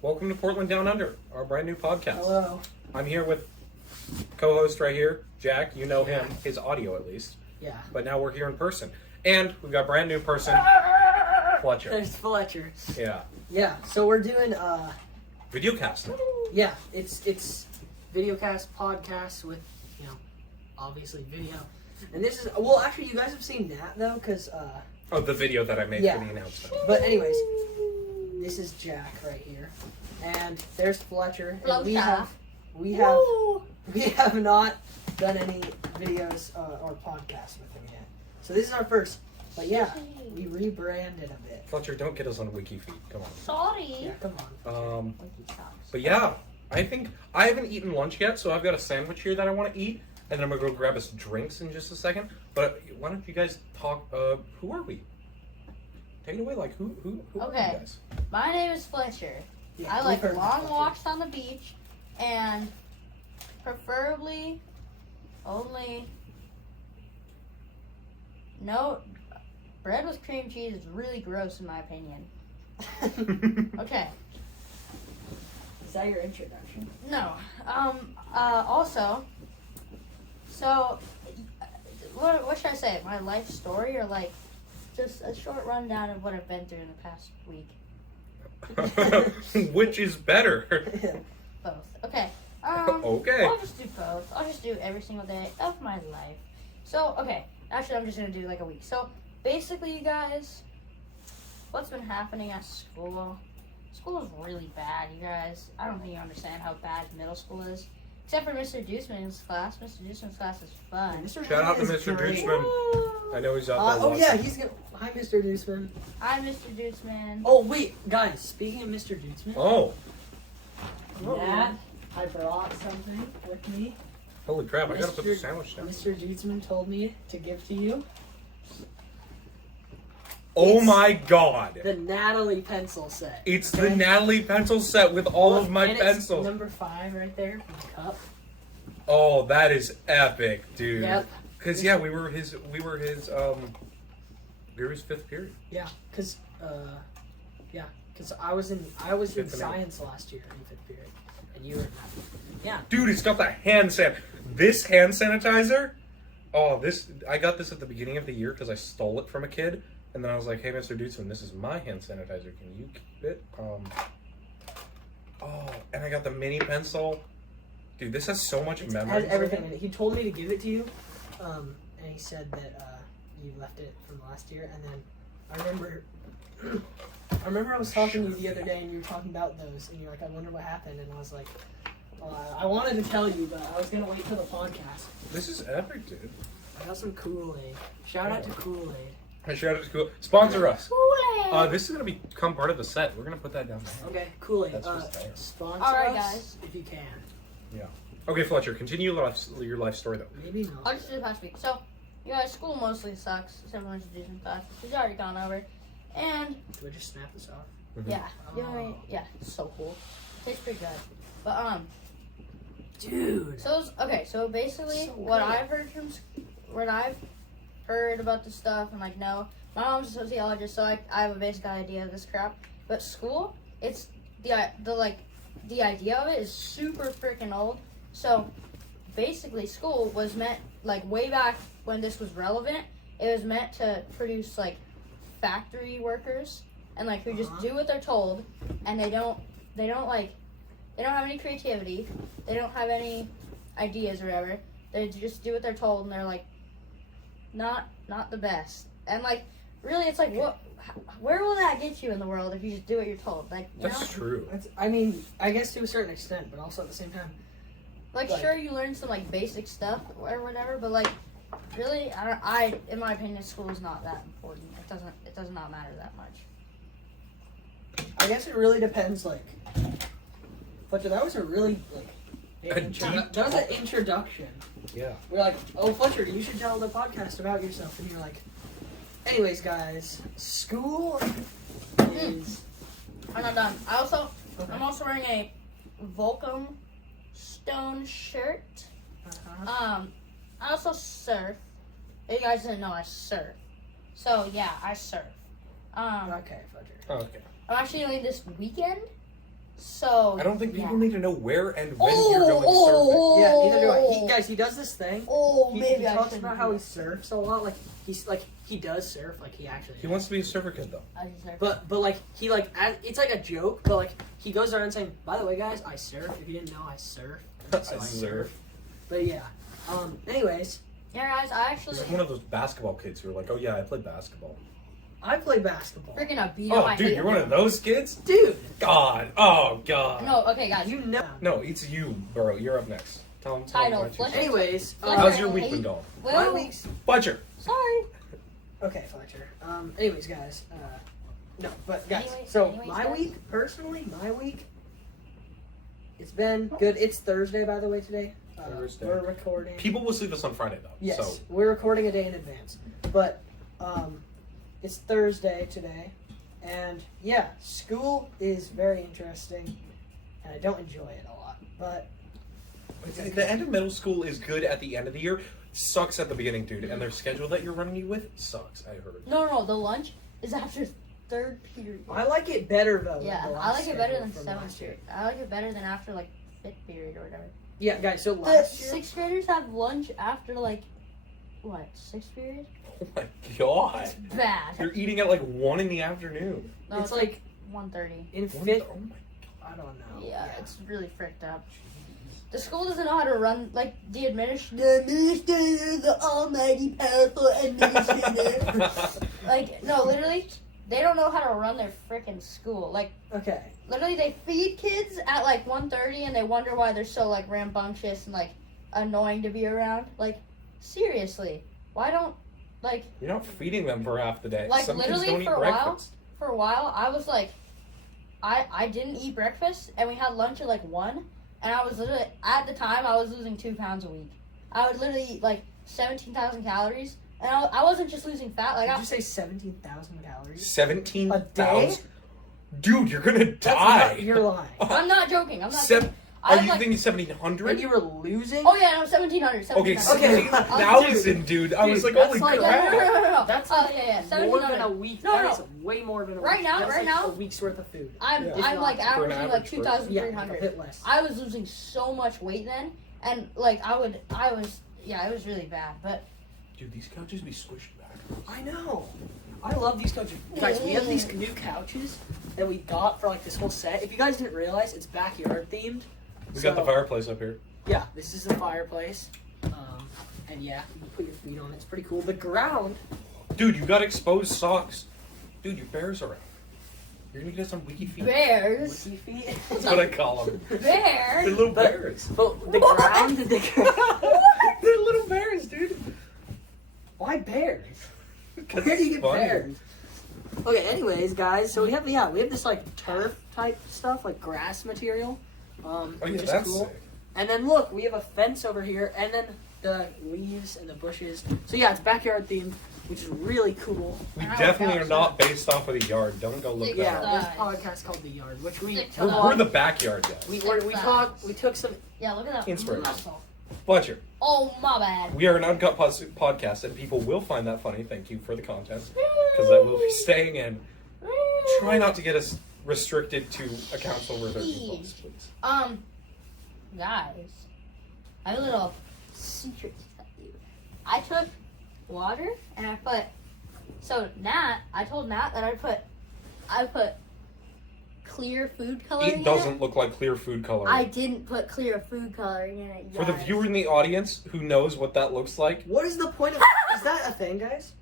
Welcome to Portland Down Under, our brand new podcast. Hello. I'm here with co-host right here, Jack. You know him, his audio at least. Yeah. But now we're here in person. And we've got a brand new person, Fletcher. There's Fletcher. Yeah. Yeah, so we're doing, Videocast. yeah, it's videocast, podcast with, obviously video. And this is, well, actually, you guys have seen that, though, because, Oh, the video that I made Yeah. for the announcement. but anyways, this is Jack right here. And there's Fletcher. And we have not done any videos or podcasts with him yet. So this is our first. But yeah, we rebranded a bit. Fletcher, don't get us on Wiki Feet. Come on. Sorry. Yeah, come on. But yeah, I think I haven't eaten lunch yet, so I've got a sandwich here that I want to eat. And then I'm going to go grab us drinks in just a second. But why don't you guys talk, who are we? Take it away, like, who are you guys? My name is Fletcher. Yeah, I we've like heard of long Fletcher. walks on the beach and preferably only bread with cream cheese is really gross in my opinion. Okay. Is that your introduction? No. Also, so what should I say? My life story or like just a short rundown of what I've been through in the past week? Which is better? Both. Okay. Okay. I'll just do both. I'll just do every single day of my life. So, okay. Actually, I'm just going to do like a week. So, basically, you guys, what's been happening at school? School is really bad, you guys. I don't think you understand how bad middle school is. Except for Mr. Deuceman's class. Mr. Deuceman's class is fun. Shout out to Mr. Deuceman. I know he's out there. Oh, yeah, he's going to... Hi, Mr. Deuceman. Hi, Mr. Deuceman. Oh, wait, guys, speaking of Mr. Deuceman. Oh. That, I brought something with me. Holy crap, I gotta put the Mr. sandwich down. Mr. Deuceman told me to give to you. Oh It's my god. The Natalie pencil set. It's the Natalie pencil set with all of my and pencils. It's number 5 right there from the cup. Oh, that is epic, dude. Yep. Cause yeah, we were his 5th period. Yeah, cause I was in Fifth and science last year in 5th period, and you were in that. Yeah. Dude, it's got the hand This hand sanitizer. Oh, I got this at the beginning of the year because I stole it from a kid, and then I was like, "Hey, Mr. Dudson, this is my hand sanitizer. Can you keep it?" Oh, and I got the mini pencil. Dude, this has so much It memories. has everything in it. He told me to give it to you, and he said that you left it from last year, and then I remember I was talking to you the other day, and you were talking about those, and you're like, I wonder what happened, and I was like, I wanted to tell you, but I was gonna wait till the podcast. This is epic, dude. I got some Kool-Aid. Shout out to Kool-Aid. Shout out to Cool. Sponsor us. Kool-Aid. This is gonna become part of the set. We're gonna put that down there. Okay, Kool-Aid. That's just there. Sponsor Alright, us guys. if you can. Yeah. Okay, Fletcher, continue your life story though. Maybe I'll not. just do the past week. So, you guys, school mostly sucks, except for introducing class, which we've already gone over. And, Do I just snap this off? yeah. Oh. Yeah, it's so cool. Tastes pretty good. But, Dude. so basically, So what good. I've heard about this stuff, and like, no, my mom's a sociologist, so I have a basic idea of this crap. But school, it's the idea of it is super freaking old. So basically, school was meant, like, way back when this was relevant, it was meant to produce like factory workers and like who just do what they're told, and they don't have any creativity, they don't have any ideas or whatever. They just do what they're told, and they're like not the best. And like, really, it's like, where will that get you in the world if you just do what you're told? Like, you know? That's true. I mean, I guess to a certain extent, but also at the same time. Like, sure, you learn some like basic stuff or whatever, but like, really, in my opinion, school is not that important. It does not matter that much. I guess it really depends, like. But that was a really, like. That was an introduction. Yeah. We're like, oh, Fletcher, you should tell the podcast about yourself. And you're like, anyways, guys, school is. I'm not done. Okay. I'm also wearing a Volcom Stone shirt. Uh-huh. I also surf. You guys didn't know I surf. So yeah, I surf. Okay, Fletcher. Okay. I'm actually doing this weekend So I don't think people yeah. need to know where and when you're going surfing. Yeah, neither do I. Guys, he does this thing. Oh, He maybe I talks shouldn't about do how he that. surfs a lot. Like he does surf. Like he actually. He wants to be a surfer kid though. I just surf. But like he like it's like a joke. But like he goes around saying, "By the way, guys, I surf. If you didn't know, I surf." So I surf. But yeah. Anyways, Yeah, guys, I actually He's like one of those basketball kids who are like, oh yeah, I played basketball. I play basketball. freaking a beat. Oh, I dude, hate you're it. one of those kids? Dude, God. Oh, God. No, okay, guys. you know. No, it's you, bro. You're up next. Tell him Title, about yourself. Fletcher. Anyways, How's your week been going? my Well, week's Fletcher. sorry. okay, Fletcher. Anyways, guys. No, but guys. Anyways, so anyways, my guys. week, personally, it's been good. It's Thursday, by the way, today. Thursday. We're recording. People will see this on Friday, though. Yes, So, we're recording a day in advance. But it's Thursday today, and yeah, school is very interesting, and I don't enjoy it a lot. But the end of middle school is good at the end of the year. Sucks at the beginning, dude. And their schedule that you're running you with sucks, I heard. No, the lunch is after third period. I like it better though. Yeah, than the I last like it better schedule than from seventh last year. period. I like it better than after like fifth period or whatever. Yeah, guys. So The last year, sixth graders have lunch after like what, sixth period? Oh my god. It's bad. You're eating at like 1 in the afternoon. No, it's like 1:30. in What? fifth. Oh my I don't know. Yeah, it's really fricked up. The school doesn't know how to run, like, the administrator, the almighty powerful administrator. Like, no, literally, they don't know how to run their freaking school. Like, Okay. literally, they feed kids at, like, 1:30, and they wonder why they're so, like, rambunctious and, like, annoying to be around. Like, seriously, why don't, like, You're not feeding them for half the day. Like, Some kids literally, don't eat for a while- breakfast. for a while, I was, like, I didn't eat breakfast, and we had lunch at, like, 1, and I was literally, at the time, I was losing 2 pounds a week. I would literally eat, like, 17,000 calories, and I wasn't just losing fat, like, Did you say 17,000 calories? 17,000? Dude, you're gonna die. You're lying. I'm not joking, I'm not Sev- joking. Are I'm you like, thinking And 1,700? you were losing? oh yeah, no, 1,700, Okay, 1,700. 17,000, dude. I was Dude, like, that's holy like- No, no, crap. no, no, no. That's Oh, like yeah, more than 1,700. a week. No, That no. is way more than a Right week. now- That's right like now- a week's worth of food. I'm Yeah. like For an averaging like average person. 2,300. a bit less. I was losing so much weight then, and like it was really bad. But Dude, these couches be squished back. I know. I love these couches. Guys, we have these new couches that we got for like this whole set. If you guys didn't realize, it's backyard themed. We got the fireplace up here. Yeah, this is the fireplace. And yeah, you can put your feet on it. It's pretty cool. The ground. Dude, you got exposed socks. Dude, your bears are out. You're gonna get us on wiki feet. bears, Wiki feet. That's what I call them. They're bears. little But- bears. But the ground. They're little bears, dude. Why bears? 'Cause Where do you it's get funny. bears? Okay, anyways, guys, so we have this like turf type stuff, like grass material. Oh Which yeah, is that's cool. sick. And then look, we have a fence over here, and then the leaves and the bushes. So yeah, it's backyard themed, which is really cool. We Wow, definitely gosh, are not based off of the yard. Don't go look Six that Yeah, up. there's a Size. podcast called The Yard, which we Six took size. We're on. the backyard guys. We took some. Yeah, look at that. Inspiration. muscle. Fletcher, Oh my bad. we are an uncut podcast, and people will find that funny. Thank you for the content, because that will be staying in. Try not to get us restricted to accounts over 13 plus, please. Guys, I have a little secret to tell you. I took water and I put. So I told Nat that I put clear food coloring in It doesn't look like clear food coloring. I didn't put clear food coloring in it. For the guys. viewer in the audience who knows what that looks like, What is the point of? Is that a thing, guys?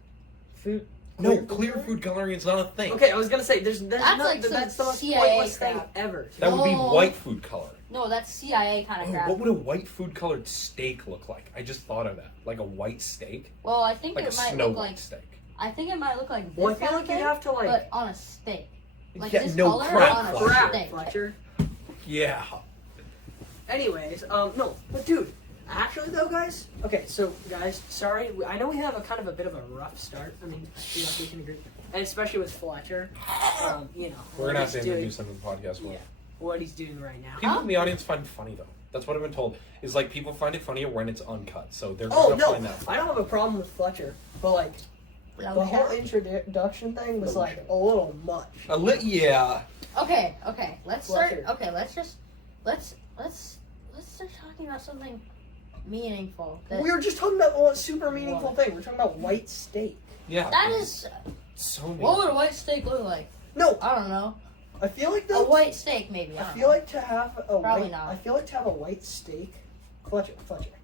Food. no, clear food coloring is not a thing. Okay, I was gonna say there's That's no, like some that's the most CIA pointless thing crap. ever. That would be No. white food color. No, that's CIA kind of Oh, crap. what would a white food colored steak look like? I just thought of that. Like a white steak? Well, I think Like a it might snow look white like. steak. I think it might look like this Well, I feel kind like of you thing, have to like but on a steak. Like Yeah, this no color crap, on a Fletcher. steak. Fletcher. Yeah. Anyways, no, but dude, actually though, guys. Okay, so guys, sorry, I know we have a kind of a bit of a rough start. I mean, I feel like we can agree, and especially with Fletcher, you know, We're gonna have what to he's doing- introduce him to the podcast more. Yeah, what he's doing right now. People in the audience find it funny though. That's what I've been told. Is like people find it funnier when it's uncut. So they're Oh gonna no, find that. I don't have a problem with Fletcher, but like the whole introduction thing was like a little much. Yeah. Okay. Let's start. Fletcher. Okay, let's start talking about something meaningful. We were just talking about a super meaningful thing. We're talking about white steak. Yeah. That is. so mean. What would a white steak look like? No, I don't know. I feel like A white steak, maybe. I feel like to have a Probably white. not. I feel like to have a white steak. Fletcher.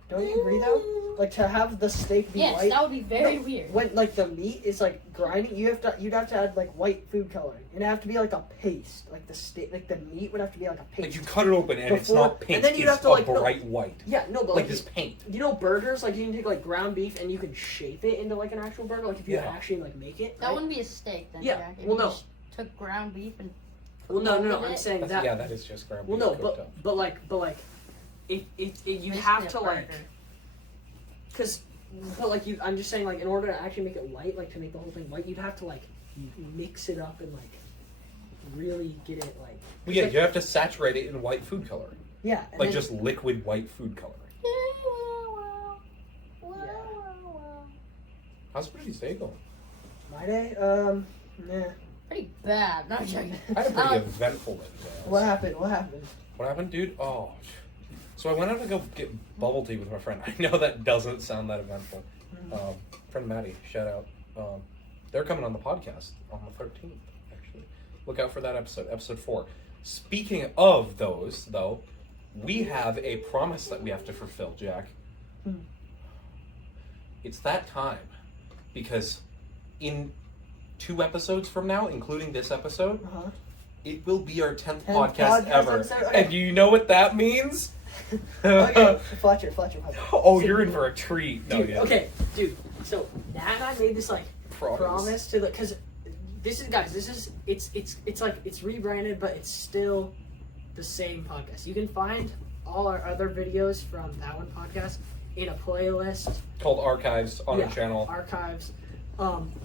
Don't you agree though? Like to have the steak be Yes, white. that would be very No, weird. When like the meat is like grinding, you'd have to add like white food coloring. It'd have to be like a paste. Like the steak, like the meat would have to be like a paste. Like you cut it open and it's Before- not pink. and then you'd it's have to, like, a no- bright white. Yeah, no, but Like this paint. You know, burgers, like you can take like ground beef and you can shape it into like an actual burger. Like if you Yeah. actually like make it. That right? wouldn't be a steak then. Yeah, Jack. If well, you no. just took ground beef and. Well, no. molded I'm it. saying That's, that. yeah, that is just ground Well, beef no, cooked up. but like, you Basically have a to like, burger. but like you. I'm just saying like in order to actually make it white, like to make the whole thing white, you'd have to like mix it up and like really get it like. Well, yeah, like- you have to saturate it in white food coloring. Yeah. And Like then- just liquid white food coloring. How's Pretty Day going? my day. Yeah. Pretty bad. Not joking. I had a pretty Um, eventful day. What happened? What happened? What happened, dude? Oh. So I went out to go get bubble tea with my friend. I know that doesn't sound that eventful. Friend Maddie, shout out. They're coming on the podcast on the 13th, actually. Look out for that episode 4. Speaking of those, though, we have a promise that we have to fulfill, Jack. It's that time. Because in 2 episodes from now, including this episode, it will be our 10th podcast ever. episode? Okay. And do you know what that means? Okay, Fletcher. Oh, So you're in you- for a treat. No, Dude, yeah. okay, dude. So Nat and I made this like promise to the because this is guys. This is it's like it's rebranded, but it's still the same podcast. You can find all our other videos from that one podcast in a playlist Called Archives on Yeah. our channel. archives.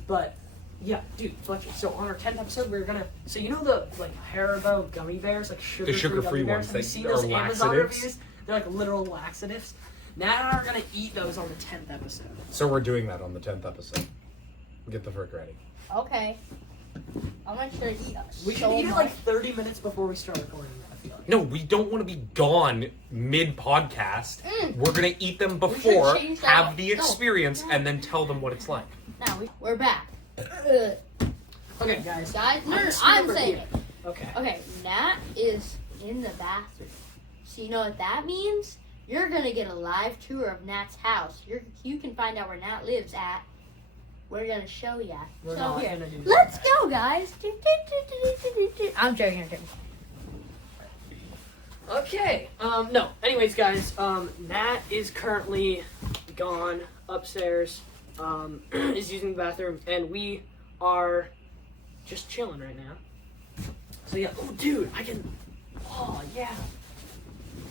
But yeah, dude, Fletcher. So on our 10th episode, we're gonna. So you know the like Haribo gummy bears, like sugar-free sugar-free gummy ones bears. Have you that seen are those Amazon laxatives? reviews? They're like literal laxatives. Nat and I are gonna eat those on the 10th episode. So we're doing that on the 10th episode. Get the frick ready. Okay. I'm gonna try to eat We should so eat it much. like 30 minutes before we start recording. I feel like. No, we don't want to be gone mid-podcast. We're going to eat them should before, change that. have the No. experience, and then tell them what it's like. Now we're back. Okay, guys. Guys, no, just I'm remember saying here. it. Okay. Okay, Nat is in the bathroom. So you know what that means? You're gonna get a live tour of Nat's house. You can find out where Nat lives at. We're gonna show ya. We're So not here, gonna do that. let's go, guys. I'm joking. Okay. No. Anyways, guys. Nat is currently gone upstairs. Is using the bathroom, and we are just chilling right now. So yeah. Oh, dude, I can. Oh yeah.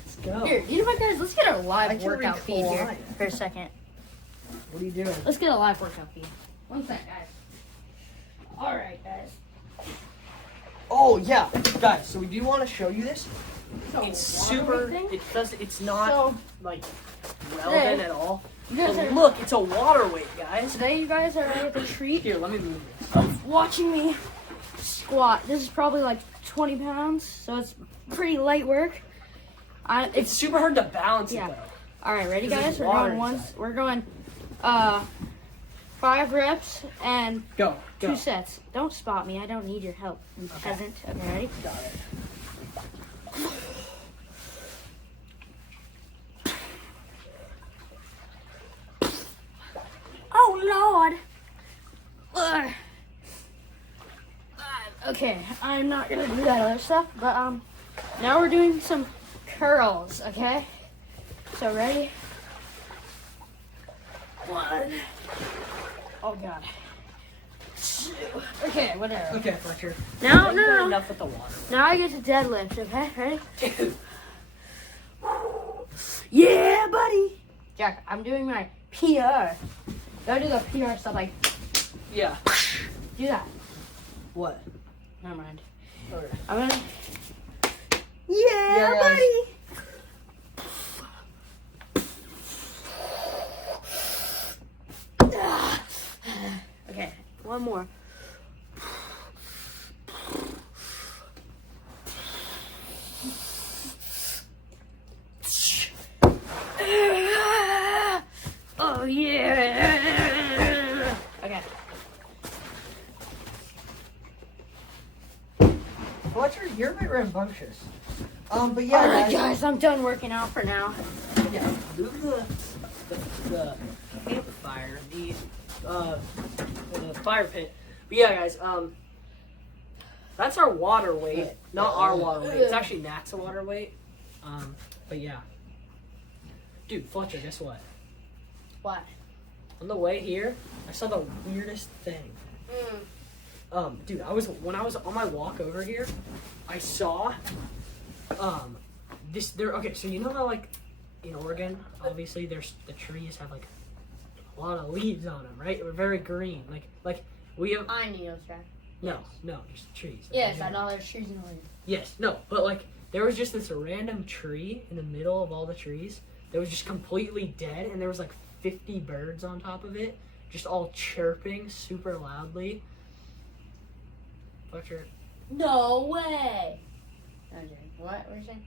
Let's go. Here, you know what, guys? Let's get a I live can workout feed here recline. for a second. What are you doing? Let's get a live workout feed. One sec, guys. All right, guys. Oh yeah, guys. So we do want to show you this. So, It's water super. thing? It does. It's not So like relevant today- at all. you guys But are look, it's a water weight, guys. today. You guys are at the treat Here, let me move this. of watching me squat. This is probably like 20 pounds, so it's pretty light work. It's super hard to balance Yeah. it though. All right, ready, 'Cause guys? there's We're water going inside. We're going 5 reps and Go. 2 sets. Don't spot me. I don't need your help, you peasant. Okay, ready? Got it. Oh Lord. Ugh. Okay, I'm not gonna do that other stuff, but now we're doing some curls. Okay, so ready? 1. Oh God. 2. Okay, whatever. Okay, Fletcher. Now, You've done no. Enough with the water. Now I get to deadlift. Okay, ready? Dude. Yeah, buddy. Jack, I'm doing my PR. Gotta do the PR stuff, like Yeah. do that. What? Never mind. Okay. I'm gonna. Yeah, Yeah, guys. buddy. Okay, one more. rambunctious. But yeah, Alright, guys, I'm done working out for now. Yeah, move the campfire, the fire pit. But yeah, guys, that's our water weight, not our water weight. It's actually Nat's water weight. But yeah, dude, Fletcher, guess what? What? On the way here, I saw the weirdest thing. Dude, when I was on my walk over here, I saw this there. Okay, so you know how like in Oregon, obviously the trees have like a lot of leaves on them, right? They're very green. Like we have. I knew those guys. No, just trees. Yes, I know there's trees in the leaves. Yes, no, but like there was just this random tree in the middle of all the trees that was just completely dead, and there was like 50 birds on top of it, just all chirping super loudly. Fletcher. No way. Okay, what were you saying?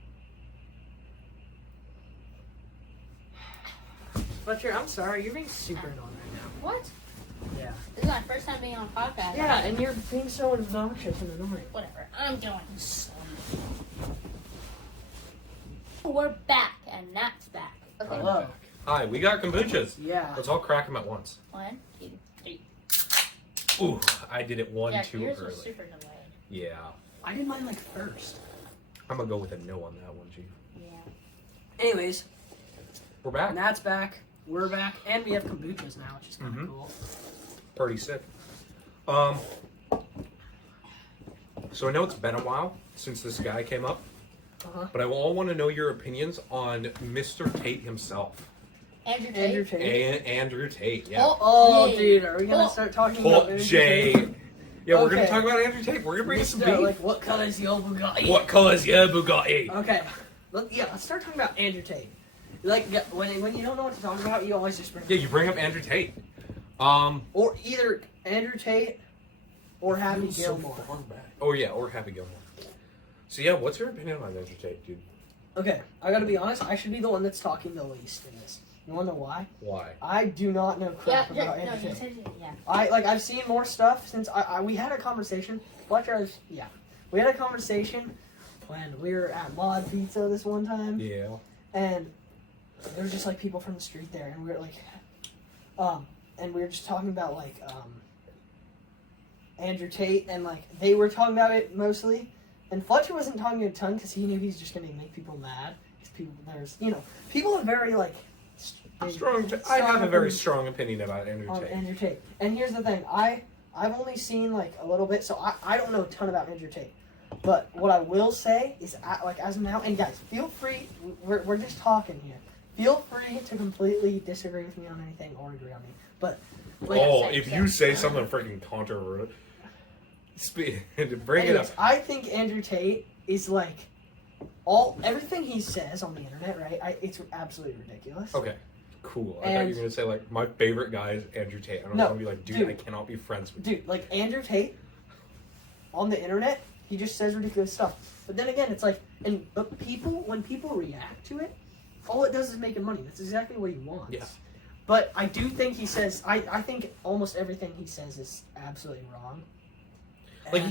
Fletcher, I'm sorry, you're being super annoying right now. What? Yeah. This is my first time being on a podcast. Yeah, and you're being so obnoxious and annoying. Whatever. I'm doing some. We're back, and Nat's back. Okay. Hello. Hi, we got kombuchas. Yeah. Let's all crack them at once. 1, 2, 3. Ooh, I did it one Yeah, too yours early. was super delayed. Yeah. I did mine like first. I'm gonna go with a no on that one, Chief. Yeah. Anyways, We're back. Nat's back, we're back, and we have kombuchas now, which is kind of cool. Pretty sick. So I know it's been a while since this guy came up, but I all want to know your opinions on Mr. Tate himself. Andrew Tate. Andrew Tate. Andrew Tate, yeah. Oh, Yay. dude, are we gonna start talking about Andrew Jay. Tate? Yeah, we're gonna Okay. talk about Andrew Tate. We're gonna bring some Mr. beef. Like, what color is your Bugatti? What color is your Bugatti? Okay, let's start talking about Andrew Tate. Like, yeah, when you don't know what to talk about, you always just bring. Yeah, you bring up Andrew Tate. Or either Andrew Tate or Happy Gilmore. Oh yeah, or Happy Gilmore. So yeah, what's your opinion on Andrew Tate, dude? Okay, I gotta be honest. I should be the one that's talking the least in this. You wanna know why? Why? I do not know Yeah, crap about no, Andrew you Tate. said it, yeah. I've seen more stuff since we had a conversation. Fletcher, we had a conversation when we were at Mod Pizza this one time, Yeah. and there was just like people from the street there, and we were like, and we were just talking about like Andrew Tate, and like they were talking about it mostly, and Fletcher wasn't talking a ton because he knew he's just gonna make people mad. Because people are very like. Strong. I have a very strong opinion about Andrew on Tate. Andrew Tate. And here's the thing, I've only seen like a little bit, so I don't know a ton about Andrew Tate. But what I will say is, like as of now, and guys, feel free. We're just talking here. Feel free to completely disagree with me on anything or agree on me. But like, If you say something freaking controversial, bring it up. anyways, I think Andrew Tate is like everything he says on the internet, right? It's absolutely ridiculous. Okay, cool. I thought And- you were gonna say like my favorite guy is Andrew Tate. I don't No, want to be like, dude, dude. I cannot be friends with you. Dude, like Andrew Tate on the internet, he just says ridiculous stuff. But then again, it's like, but when people react to it, all it does is make him money. That's exactly what he wants. Yeah. But I do think he says, I think almost everything he says is absolutely wrong. Like And-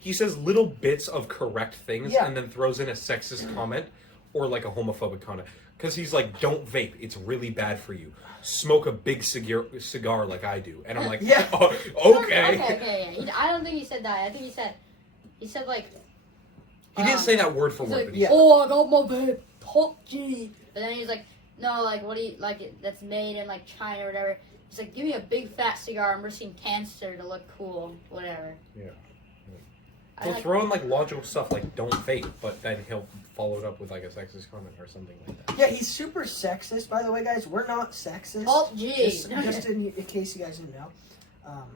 he says little bits of correct things Yeah. and then throws in a sexist comment or like a homophobic comment. Because he's like, don't vape. It's really bad for you. Smoke a big cigar like I do. And I'm like, Yeah. oh, okay. Okay, yeah. I don't think he said that. I think he said like. He didn't say that word for He's word. like, But he yeah. oh, I got my vape, top G. But then he was like, no, like what do you like? That's made in like China or whatever. He's like, give me a big fat cigar. I'm risking cancer to look cool, whatever. Yeah. I He'll like- throw in like logical stuff like don't vape, but then he'll follow it up with like a sexist comment or something like that. Yeah, he's super sexist, by the way, guys. We're not sexist. Top G. Just in case you guys didn't know. I'm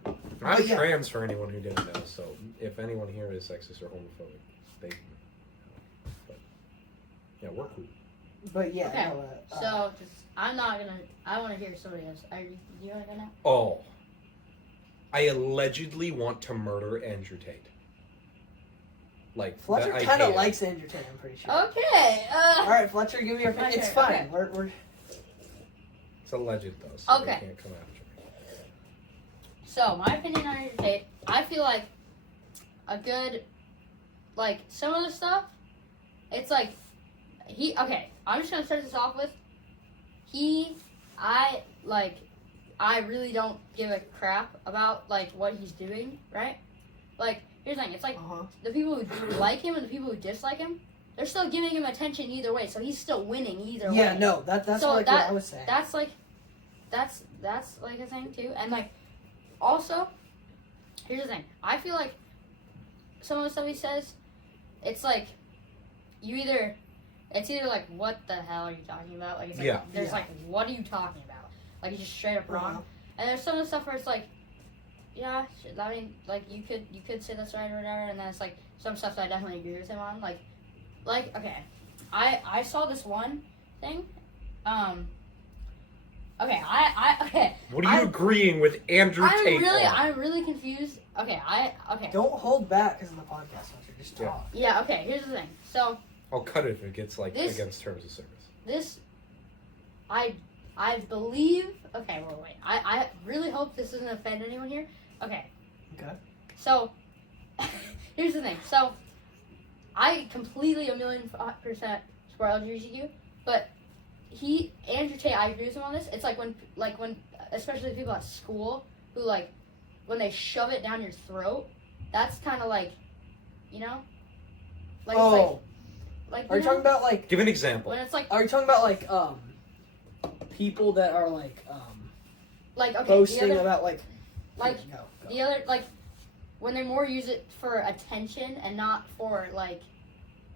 But yeah. trans for anyone who didn't know, so if anyone here is sexist or homophobic, they can. But yeah, we're cool. But yeah, Okay, no, so just, I'm not gonna. I want to hear somebody else. Do you want to go now? Oh. I allegedly want to murder Andrew Tate. Like Fletcher that I kind of hate likes Andrew Tate, I'm pretty sure. Okay. All right, Fletcher, give me your opinion. Okay, It's fine. okay. We're It's alleged though, so Okay. they can't come after me. So my opinion on Andrew Tate, I feel like a good, like some of the stuff it's like okay, I'm just gonna start this off with I really don't give a crap about like what he's doing, right? Like, here's the thing, it's like the people who like him and the people who dislike him, they're still giving him attention either way, so he's still winning either way. Yeah, no, that's so like what I was saying. That's like like a thing too. And like also, here's the thing. I feel like some of the stuff he says, it's like it's either like, what the hell are you talking about? Like, it's like there's like, what are you talking about? Like, he's just straight up wrong. And there's some of the stuff where it's like, yeah, I mean, like, you could say that's right or whatever, and then it's like some stuff that I definitely agree with him on. Like okay, I saw this one thing. Okay, okay. What are you agreeing with Andrew Tate on? I'm really confused. Okay, okay. Don't hold back because of the podcast. Just talk. Yeah. Okay. Here's the thing. So. I'll cut it if it gets like against terms of service. I believe. Okay, well, wait. I really hope this doesn't offend anyone here. Okay. Okay. So, here's the thing. So, I completely 1,000,000% support LGBTQ, but Andrew Tate, I agree with him on this. It's like when, especially people at school who like, when they shove it down your throat, that's kind of like, you know, like. Oh. Like, are you talking about like? Give an example. When it's like. Are you talking about like people that are like okay, boasting about like. Like go. The other like when they more use it for attention and not for like.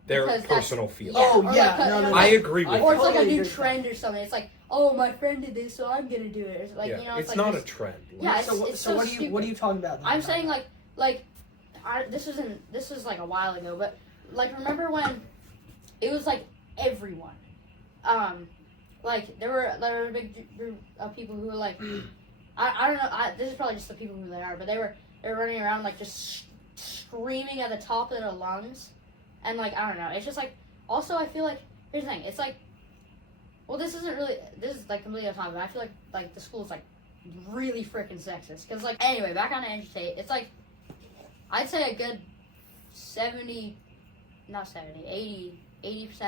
Their personal feelings. Oh yeah, like, no, I agree with. Or it's like a new trend or something. It's like, oh, my friend did this, so I'm gonna do it. It's like, you know, it's like not this, a trend. Yeah, so what are you talking about? I'm saying this was like a while ago, but like remember when it was like everyone, like there were a big group of people who were like, I don't know, this is probably just the people who they are, but they were running around like just screaming at the top of their lungs. And, like, I don't know. It's just, like, also I feel like, here's the thing. It's, like, well, this is, like, completely on topic, but I feel like, the school is, like, really freaking sexist. Because, like, anyway, back on Andrew Tate, it's, like, I'd say a good 80%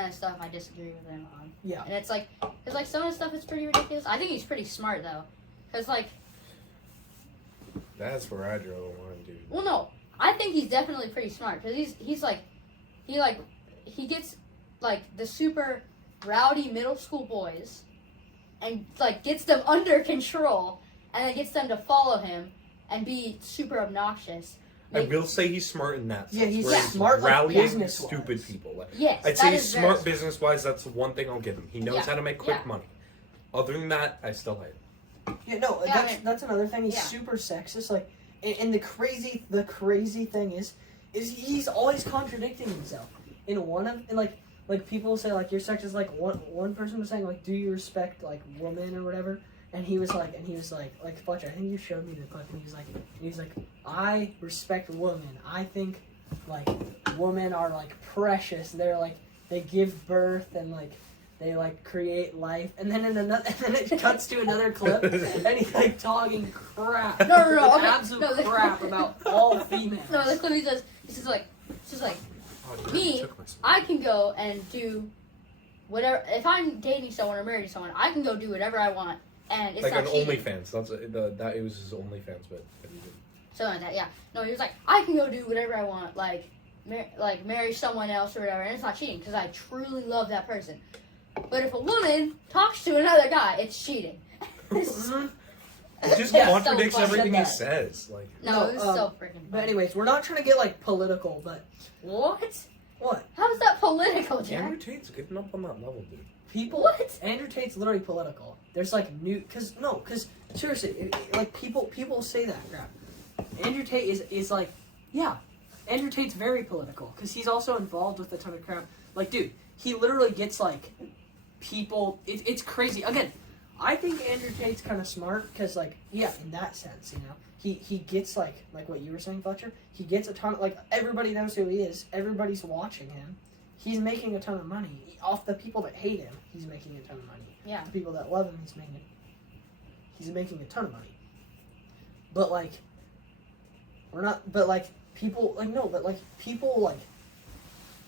of stuff I disagree with him on. Yeah. And it's, like, because, like, some of the stuff is pretty ridiculous. I think he's pretty smart, though. Because, like. That's where I draw the line, dude. Well, no. I think he's definitely pretty smart. Because he's, like. He gets, like, the super rowdy middle school boys and, like, gets them under control and then gets them to follow him and be super obnoxious. I will say he's smart in that sense. Yeah, he's smart, like, business-wise. Stupid people. Like, yes, I'd say he's smart business-wise. That's the one thing I'll give him. He knows how to make quick money. Other than that, I still hate him. Yeah, no, that's another thing. He's super sexist. Like, and the crazy thing is he's always contradicting himself. Like people say like you're sexist. Like one person was saying like, do you respect like women or whatever? And he was like Fletcher, I think you showed me the clip. And he was like, I respect women. I think like women are like precious. They're like they give birth and like they like create life. And then it cuts to another clip and he's like talking crap. No, okay. Absolute crap about all females. No, the clip he says like. Me, I can go and do whatever. If I'm dating someone or marrying someone, I can go do whatever I want, and it's like not on cheating. OnlyFans. That it was his OnlyFans, but something like that. Yeah. No, he was like, I can go do whatever I want, like marry someone else or whatever, and it's not cheating because I truly love that person. But if a woman talks to another guy, it's cheating. It just contradicts everything he says. Like no, it was so freaking funny. But anyways, we're not trying to get like political, but what? What? How's that political, Jack? Andrew Tate's getting up on that level, dude. People. What? Andrew Tate's literally political. There's like because seriously, like people say that crap. Andrew Tate is like, yeah, Andrew Tate's very political because he's also involved with a ton of crap. Like, dude, he literally gets like people. It's crazy. Again, I think Andrew Tate's kind of smart because, like, yeah, in that sense, you know, he gets like what you were saying, Fletcher. He gets a ton of, like, everybody knows who he is. Everybody's watching him. He's making a ton of money off the people that hate him. He's making a ton of money. Yeah. The people that love him, he's making a ton of money. But like, we're not. But like people like no. But like people like.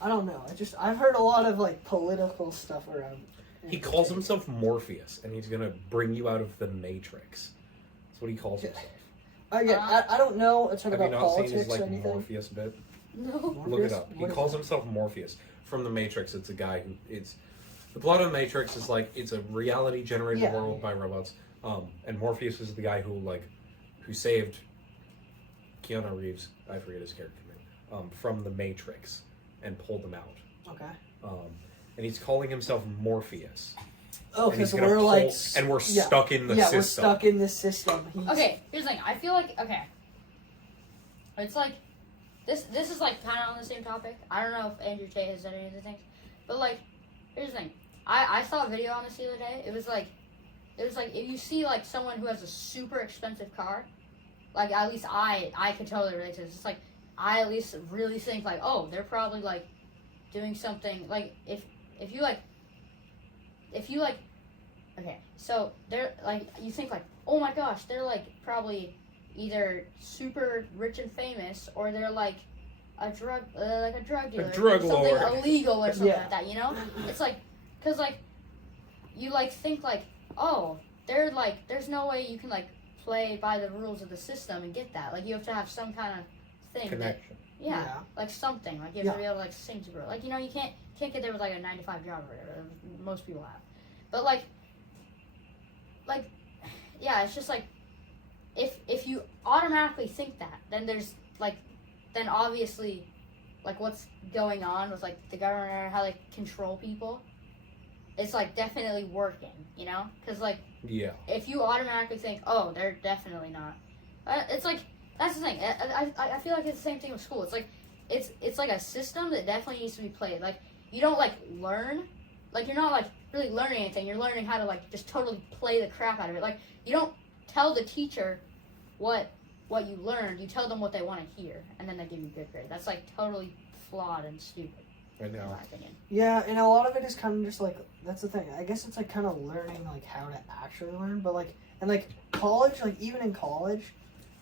I don't know. I've heard a lot of like political stuff around. He calls himself Morpheus, and he's gonna bring you out of the Matrix. That's what he calls himself. I don't know a ton Have you about not seen politics his like or anything. Morpheus bit? No. Look it up. He What is calls that? himself Morpheus from the Matrix. It's a guy who the plot of the Matrix is like it's a reality generated Yeah. world by robots. And Morpheus is the guy who saved Keanu Reeves, I forget his character name, from the Matrix and pulled them out. Okay. And he's calling himself Morpheus. Oh, And he's because gonna we're like, and we're stuck in the yeah, system. we're stuck in this system. Okay, here's the thing. I feel like it's like this is like kind of on the same topic. I don't know if Andrew Tate has done any of the things, but like here's the thing. I saw a video on this the other day. It was like if you see like someone who has a super expensive car, like at least I could totally relate to this. It's like I at least really think like, oh, they're probably like doing something like if you okay, so they're like you think like, oh my gosh, they're like probably either super rich and famous or they're like a drug dealer, drug something lord. illegal or something Yeah. like that, you know? It's like because like you like think like, oh, they're like there's no way you can like play by the rules of the system and get that. Like you have to have some kind of thing Connection. that Yeah. like something like you have to be able to like sing super like you can't get there with like a 9 to 5 job or whatever most people have, but like yeah, it's just like if you automatically think that, then there's like then obviously like what's going on with like the government or how they control people, it's like definitely working, you know? Because like Yeah. if you automatically think, oh, they're definitely not, it's like that's the thing. I feel like it's the same thing with school. It's like it's like a system that definitely needs to be played. Like you don't like learn, like you're not like really learning anything. You're learning how to like just totally play the crap out of it. Like you don't tell the teacher what you learned. You tell them what they want to hear, and then they give you a good grade. That's like totally flawed and stupid. I In know. my opinion. Yeah, and a lot of it is kind of just like that's the thing. I guess it's like kind of learning like how to actually learn, but like and like college, like even in college,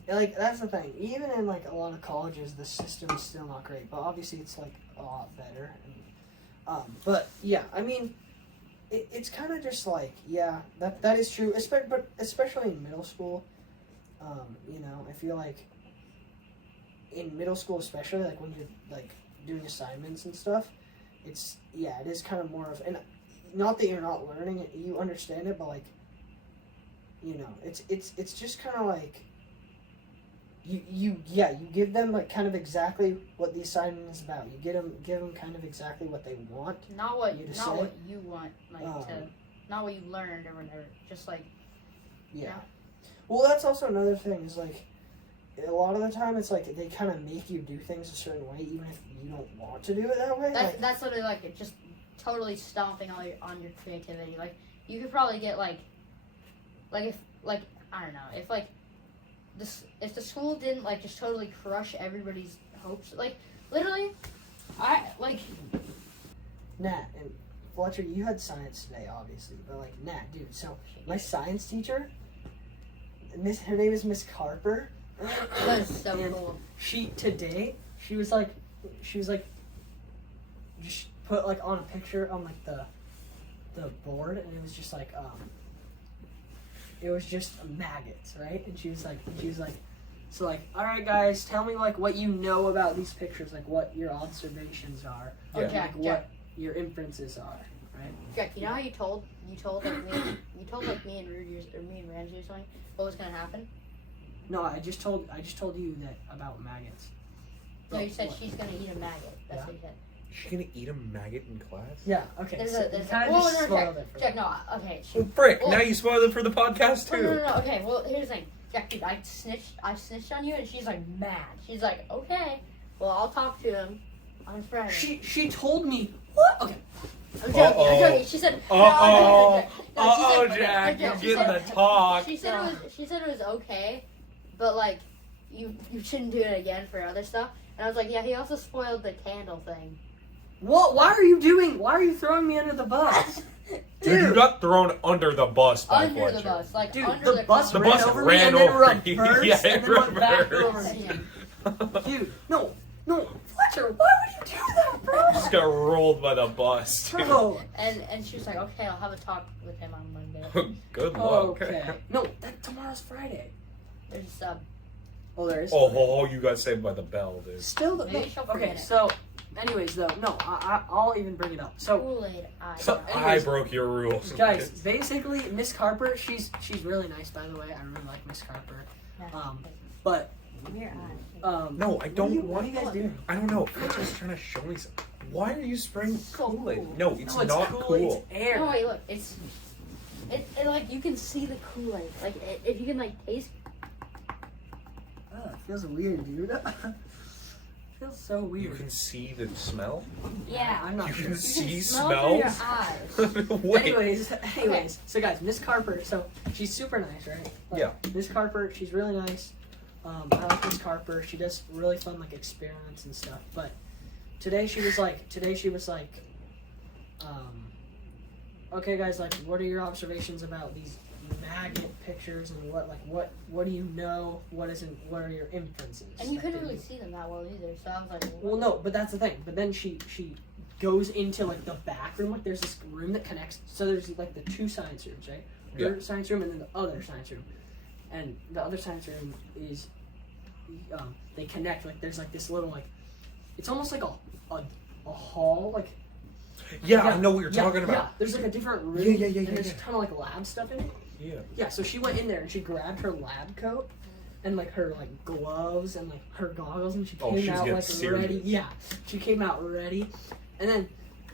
like that's the thing. Even in like a lot of colleges, the system is still not great, but obviously it's like a lot better. And, but yeah, I mean, it's kind of just like yeah, that is true. But especially in middle school, you know, I feel like in middle school, especially like when you're like doing assignments and stuff, it is kind of more of, and not that you're not learning it, you understand it, but like, you know, it's just kind of like you give them like kind of exactly what the assignment is about. You give them kind of exactly what they want. Not what You not just say? what you want, like not what you learned or whatever. Just like Yeah. Well, that's also another thing is like a lot of the time it's like they kind of make you do things a certain way even if you don't want to do it that way. that's literally like it just totally stomping on your creativity. Like you could probably get like if like I don't know if like if the school didn't like just totally crush everybody's hopes, like literally, I like Nat and Fletcher, you had science today, obviously, but like Nat, dude. So my science teacher, her name is Miss Carper. that's so And cool. She was like, just put like on a picture on like the board, and it was just like it was just maggots, right? And she was like, so like, all right, guys, tell me like what you know about these pictures, like what your observations are, Oh, and, Jack, like what your inferences are, right? Jack, you know how you told like me and Rudy or me and Ramsey or something what was gonna happen? No, I just told you that about maggots. No, you said What? she's gonna eat a maggot. That's what you said. She's gonna eat a maggot in class? Yeah. Okay. There's so a you kind of just spoiled it for Jack, me. no, okay. Well, frick, Well- now you spoiled it for the podcast too. No. Okay, well, here's the thing. Jack, dude, I snitched on you, and she's like mad. She's like, okay, well, I'll talk to him on Friday. She told me what? Okay. I'm joking. She said, Jack, you're getting the talk. She said it was okay, but like, you shouldn't do it again for other stuff. And I was like, yeah, he also spoiled the candle thing. What? Why are you throwing me under the bus? Dude, you got thrown under the bus by Under Fletcher. the bus, like Dude, under the bus The ran bus over ran me and over then you. reversed Yeah, and it then went back over reversed. me. Dude, no. No, Fletcher, why would you do that, bro? Just got rolled by the bus. dude. Bro. And she was like, okay, I'll have a talk with him on Monday. Good luck. Okay. No, tomorrow's Friday. There's a sub. Oh, there is. Oh, you got saved by the bell, dude. Still, Maybe she'll forget okay. it. So, anyways, though, no, I'll even bring it up. So, Kool-Aid. So I anyways, broke your rules. guys, basically, Miss Carper, she's really nice, by the way. I really like Miss Carper. But Your No, I don't what are you guys doing? I don't know. Fletcher's trying to show me something. Why are you spraying So Kool-Aid? cool. No, it's No, not cool. cool. It's air. No, wait, look, it like you can see the Kool-Aid. Like if you can like taste. It feels weird, dude. It feels so You weird. can see the smell? Yeah. I'm not You sure. can see smell it smells? through your eyes. Wait. Anyways, so guys, Miss Carper, so she's super nice, right? Like, Yeah. Miss Carper, she's really nice. I like Miss Carper. She does really fun like experiments and stuff. But today she was like, okay guys, like what are your observations about these magnet pictures and what do you know? What are your inferences? And you that couldn't they really do? see them that well either, so I was like, Well, no, but that's the thing. But then she goes into like the back room. Like there's this room that connects. So there's like the two science rooms, right? Your science room and then the other science room. And the other science room is they connect. Like there's like this little like it's almost like a hall. Like Yeah, I know what you're talking Yeah, about. there's like a different room. Yeah. And there's a ton of like lab stuff in it. Yeah. Yeah, so she went in there and she grabbed her lab coat and like her like gloves and like her goggles and she Oh, came she's out getting like serious. ready. Yeah, she came out ready, and then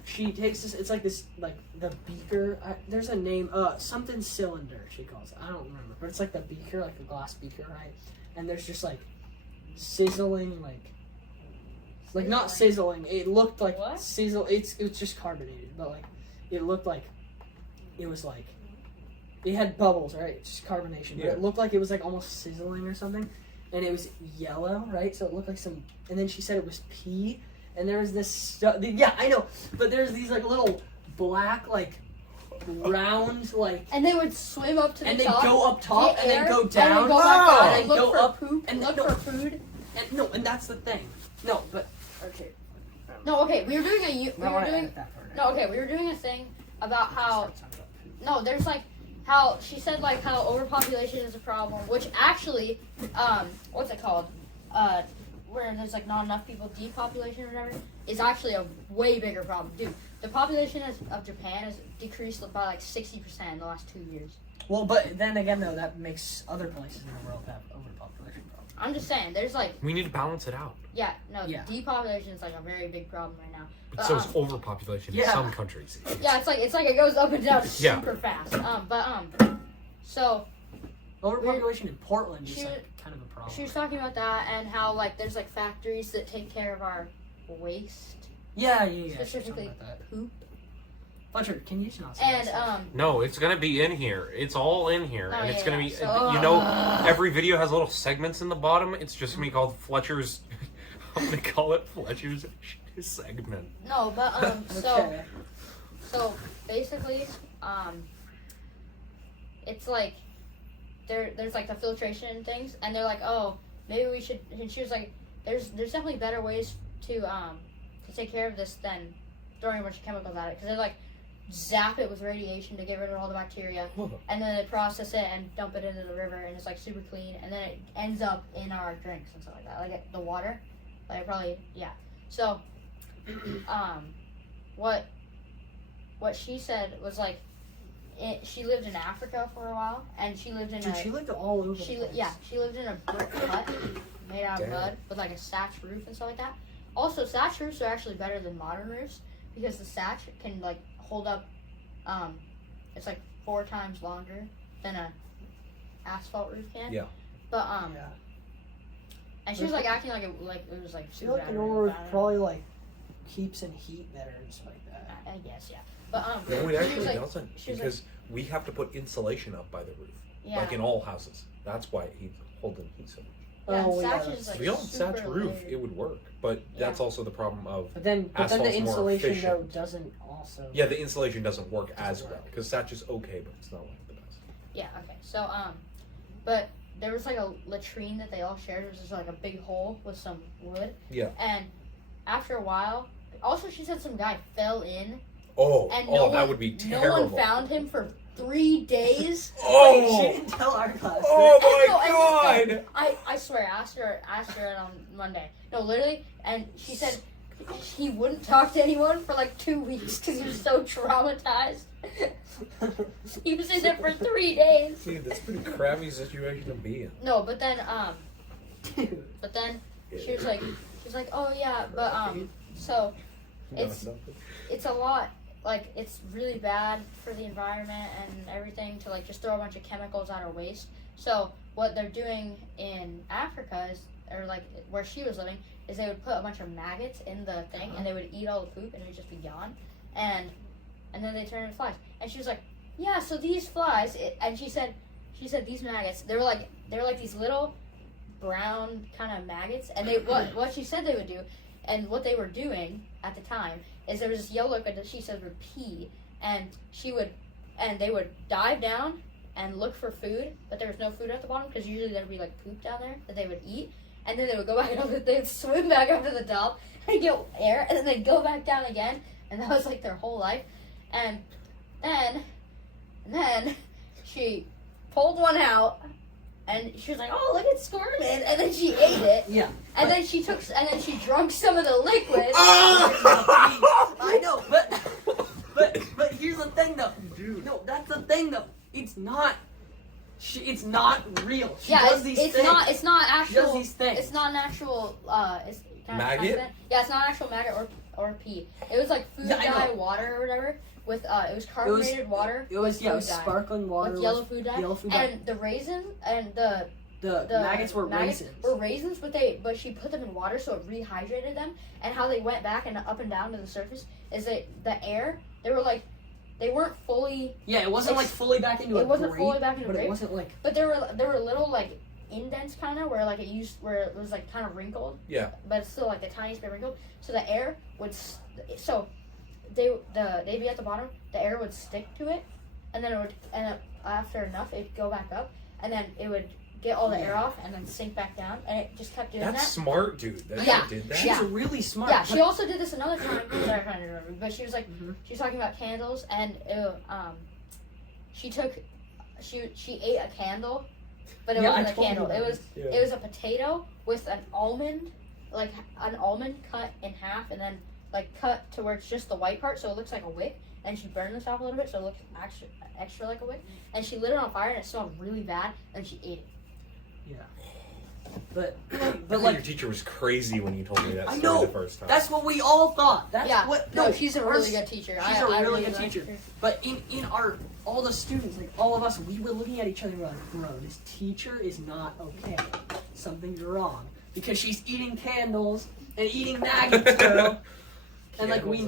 she takes this. It's like this like the beaker. There's a name. Something cylinder she calls it. I don't remember, but it's like the beaker, like the glass beaker, right? And there's just like sizzling like not sizzling. It looked like What? sizzle. It was just carbonated, but like it looked like it was like. It had bubbles, right? It's just carbonation. But Yeah. it looked like it was like almost sizzling or something. And it was yellow, right? So it looked like some. And then she said it was pee. And there was this stuff. Yeah, I know. But there's these like little black, like round, like. and they would swim up to the And they top. go up top get and then air, go and down. then go back down, and and then look go for up. poop, and look no. for food. And no, and that's the thing. No, but okay. No, okay, we were doing No, we were doing a thing about how there's like how she said like how overpopulation is a problem, which actually what's it called? Where there's like not enough people, depopulation or whatever, is actually a way bigger problem. Dude, the population of Japan has decreased by like 60% in the last 2 years. Well, but then again, though, that makes other places in the world have overpopulation problems. I'm just saying, there's like We need to balance it out. yeah, no, Yeah. depopulation is like a very big problem right now. But so is overpopulation in Yeah. some countries. Yeah, it's like it goes up and down Yeah. super fast. So Overpopulation in Portland is She- like kind of a problem. she was talking about that and how like there's like factories that take care of our waste, Yeah. She was talking specifically about that. poop, Fletcher, can you just not say and that? No, it's gonna be in here. It's all in here, Oh, and it's yeah, gonna be. so- you know, every video has little segments in the bottom. It's just gonna be called Fletcher's. I'm gonna call it Fletcher's segment. no, but Okay. so basically it's like there's like the filtration things, and they're like, oh, maybe we should. And she was like, there's definitely better ways to take care of this than throwing a bunch of chemicals at it, because they like zap it with radiation to get rid of all the bacteria, and then they process it and dump it into the river, and it's like super clean, and then it ends up in our drinks and stuff like that, like the water, like probably So, what she said was like, she lived in Africa for a while, and she lived in Dude, she lived all over the place. she lived in a brick hut made out of Damn. mud with like a thatched roof and stuff like that. Also, thatched roofs are actually better than modern roofs because the thatch can like hold up. It's like 4 times longer than a asphalt roof can. Yeah. But Yeah. and she was like acting like it was like I feel super like bad an or over bad. probably like keeps in heat better and stuff like that. I guess yeah. But No, it she was actually like, doesn't, she was because we have to put insulation up by the roof, yeah. like in all houses. That's why he's holding heat so much. Yeah, Oh, thatch yeah, is, like, If we all super thatch roof, layered. it would work, but that's also the problem of. But then the Asphalt's more insulation though efficient. doesn't also. Yeah, the insulation doesn't work as Doesn't well work. because thatch is okay, but it's not like the best. Yeah. Okay. So but there was like a latrine that they all shared. It was just like a big hole with some wood. Yeah. And after a while, also she said some guy fell in. Oh, And that would be terrible. No one found him for 3 days. Wait, she didn't tell our class. Oh my No, god! I swear, I asked her it on Monday. No, literally, and she said he wouldn't talk to anyone for like 2 weeks because he was so traumatized. He was in there for 3 days. Dude, that's a pretty crappy situation to be in. No, but then she was like, oh yeah, but so it's a lot. Like, it's really bad for the environment and everything to, like, just throw a bunch of chemicals out or waste. So what they're doing in Africa is, or, like, where she was living, is they would put a bunch of maggots in the thing, and they would eat all the poop, and it would just be gone. And then they turn into flies. And she was like, yeah, so these flies, and she said these maggots, they were like these little brown kind of maggots, and they what she said they would do, and what they were doing at the time, is there was this yellow liquid that she said would pee, and they would dive down and look for food, but there was no food at the bottom because usually there'd be like poop down there that they would eat, and then they would go back up, they'd swim back up to the top and get air, and then they'd go back down again, and that was like their whole life. And then she pulled one out, and she was like, "Oh, look, it's squirming," and then she ate it. Yeah. And then she drank some of the liquid. I know, but here's the thing though. Dude. No, that's the thing though. It's not real. She Yeah, does these it's things. not actual. She does these things. It's not an actual. Maggot? Yeah, it's not an actual maggot or pee. It was like food Yeah, I dye know. water or whatever. With it was carbonated water. It was with food dye. sparkling water With yellow food dye. Yellow food dye. And the raisin and the maggots were raisins. Were raisins, but she put them in water so it rehydrated them. And how they went back and up and down to the surface is that the air, they weren't fully. Yeah, it wasn't like fully back into a It wasn't grape, fully back into a but grape. it wasn't like. But there were little like indents kind of where it was like kind of wrinkled. Yeah. But it's still like the tiniest bit wrinkled. So the air would they'd be at the bottom. The air would stick to it, and then after enough, it'd go back up, and then it would get all the air off, and then sink back down, and it just kept doing that. That's smart, dude. That Yeah. she did that. She's really smart. Yeah, she also did this another time. Sorry, I can't remember, but she was like, she was talking about candles, and she ate a candle, but it wasn't a candle. It was a potato with an almond cut in half, and then like cut to where it's just the white part, so it looks like a wick. And she burned the top a little bit, so it looks extra like a wick. And she lit it on fire, and it smelled really bad. And she ate it. Yeah. But like your teacher was crazy when you told me that I story know. the first time. That's what we all thought. That's Yeah. what. No, she's a really good teacher. She's a really good like teacher. her. But in all the students, like all of us, we were looking at each other and we're like, bro, this teacher is not okay. Something's wrong because she's eating candles and eating maggots, bro. And like we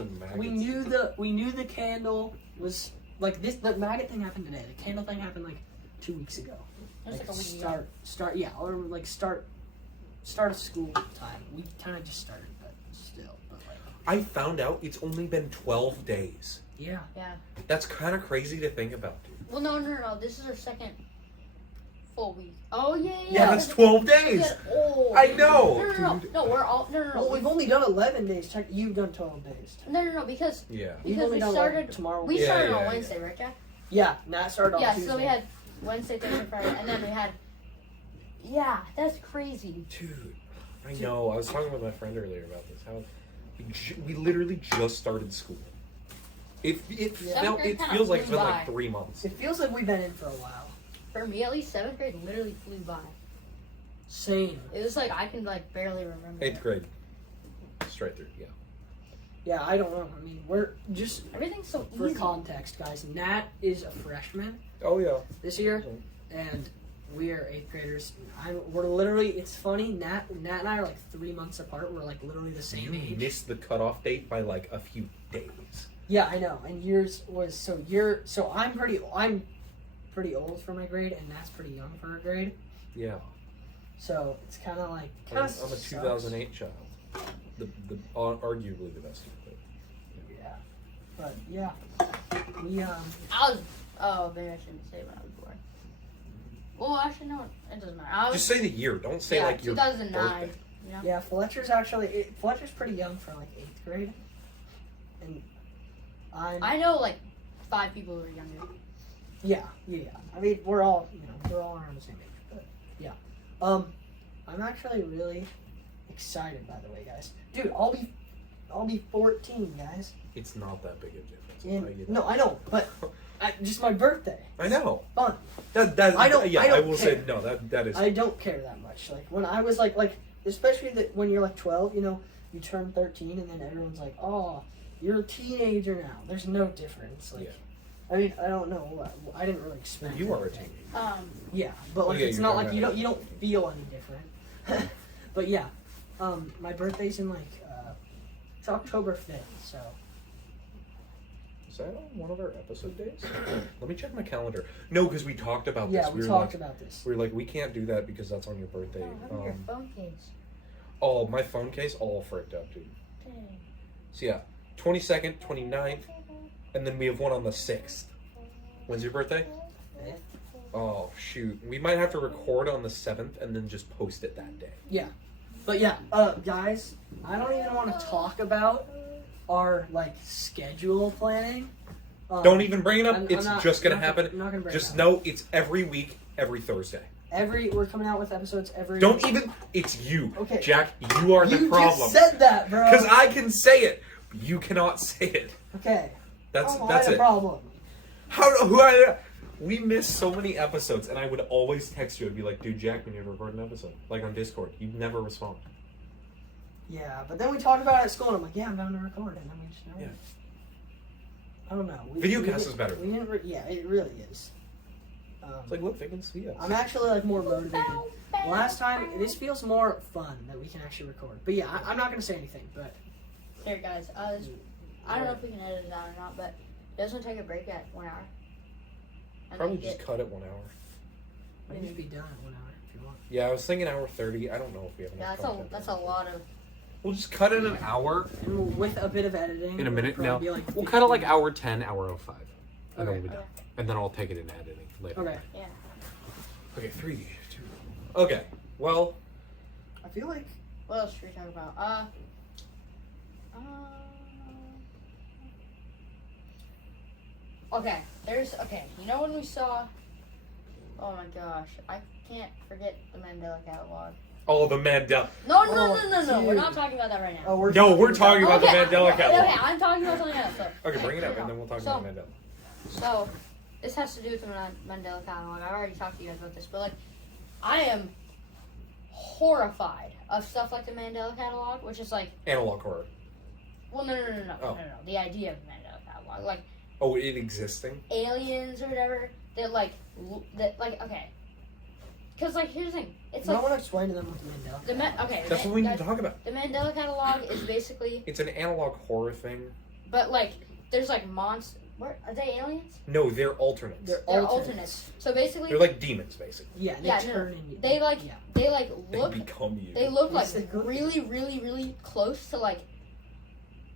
knew the candle was like this. The maggot thing happened today. The candle thing happened like 2 weeks ago. It was like a week ago. Start of school time. We kind of just started, but still. But like, I found out it's only been 12 days. yeah. Yeah. That's kind of crazy to think about, dude. Well, no. This is her second full week. Oh yeah. Yeah, that's 12 days. Oh. I know. No, we're all no. Well, we've only done 11 days. Check, you've done 12 days. No, because Yeah. You've only we done started tomorrow. We Yeah, started yeah, on yeah. Wednesday, right, Jack? Yeah, Nat started on Yeah, Tuesday. so we had Wednesday, Thursday, Friday, and then we had. Yeah, that's crazy. Dude, I know. I was talking with my friend earlier about this. How we literally just started school. It feels like it's been like 3 months. It feels like we've been in for a while. For me, at least, 7th grade literally flew by. Same. It was like I can like barely remember. 8th grade. Straight through, yeah. Yeah, I don't know. I mean, we're just Everything's so for easy. context, guys. Nat is a freshman Oh, yeah. this year, and we are 8th graders. We're literally. It's funny. Nat and I are like 3 months apart. We're like literally the same You age. missed the cutoff date by like a few days. Yeah, I know. And yours was so I'm pretty old for my grade, and Nat's pretty young for her grade. Yeah. So it's kind of like I'm a 2008 child. Arguably the best year. Yeah, but yeah, we I was. Oh, maybe I shouldn't say when I was born. Well, actually, no, it doesn't matter. I was, Just say the year. Don't say like your 2009. birthday. You know? Yeah, Fletcher's pretty young for like 8th grade, and I know like 5 people who are younger. Yeah. I mean, we're all around the same age. But yeah, I'm actually really excited. By the way, guys, dude, I'll be 14, guys. It's not that big a difference. No, I know, but just my birthday. I know. Fun. I don't will say care. no. That is. I don't care that much. Like when I was like especially when you're like 12, you turn 13, and then everyone's like, oh, you're a teenager now. There's no difference. Like, Yeah. I mean, I don't know. I didn't really expect. You are a anything. teenager. Yeah, but like it's you're not like talking you don't feel any different. But yeah, my birthday's in it's October 5th, so. Is that on one of our episode days? Let me check my calendar. No, because we talked about this. Yeah, we were talked like, about this. We were like, we can't do that because that's on your birthday. Oh, look at your phone case. Oh, my phone case all fricked up, dude. Dang. So yeah, 22nd, 29th, and then we have one on the 6th. When's your birthday? 5th? Oh, shoot. We might have to record on the 7th and then just post it that day. Yeah. But yeah, guys, I don't even want to talk about our schedule planning. Don't even bring it up. I'm It's not- just gonna I'm not happen. I'm not gonna bring Just it up. know it's every week, every Thursday. We're coming out with episodes every. Don't even. It's you, Okay. Jack. You are the You problem. just said that, bro. Because I can say it. You cannot say it. Okay. That's I that's had a it. problem. We missed so many episodes, and I would always text you and be like, "Dude, Jack, we need to record an episode." Like on Discord, you'd never respond. Yeah, but then we talked about it at school, and I'm like, yeah, I'm down to record, and then we just never. Yeah. I don't know. Videocast is better. We didn't. Yeah, it really is. It's like, look, they can see us. I'm actually more motivated. Last time, this feels more fun that we can actually record. But yeah, I'm not gonna say anything. But Here, guys. I don't know if we can edit it out or not, but doesn't take a break at 1 hour. And Probably then just cut it 1 hour. might just be done at 1 hour if you want. Yeah, I was thinking hour 30. I don't know if we have enough. Yeah, content. that's a lot of. We'll just cut it an hour. And with a bit of editing. In a minute, it'll no. probably be We'll cut it like 15. hour 10, hour 05. And then Okay. we'll be done. And then I'll take it in editing later. Okay. Yeah. Okay, 3, 2. Okay, well, I feel like. What else should we talk about? Okay. You know when we saw? Oh my gosh, I can't forget the Mandela catalog. oh, the Mandela. No. Oh, We're dude. not talking about that right now. Oh, we're talking about the Mandela catalog. Okay, I'm talking about something else. Okay, bring it up, and then we'll talk about Mandela. So, this has to do with the Mandela catalog. I already talked to you guys about this, but I am horrified of stuff like the Mandela catalog, which is Analog horror. well, no. Oh. No. The idea of the Mandela catalog, Oh, it existing? aliens or whatever. Okay. Because here's the thing. It's I want to explain to them what the Mandela. okay. That's what we need guys, to talk about. The Mandela catalog is basically, It's an analog horror thing. but there's monsters. Are they aliens? No, they're alternates. They're They're alternates. alternates. So basically, They're like demons, basically. Yeah, they Yeah, no, turn in you. they Yeah. they They look. become you. They look Yes, they could. really, really, really close to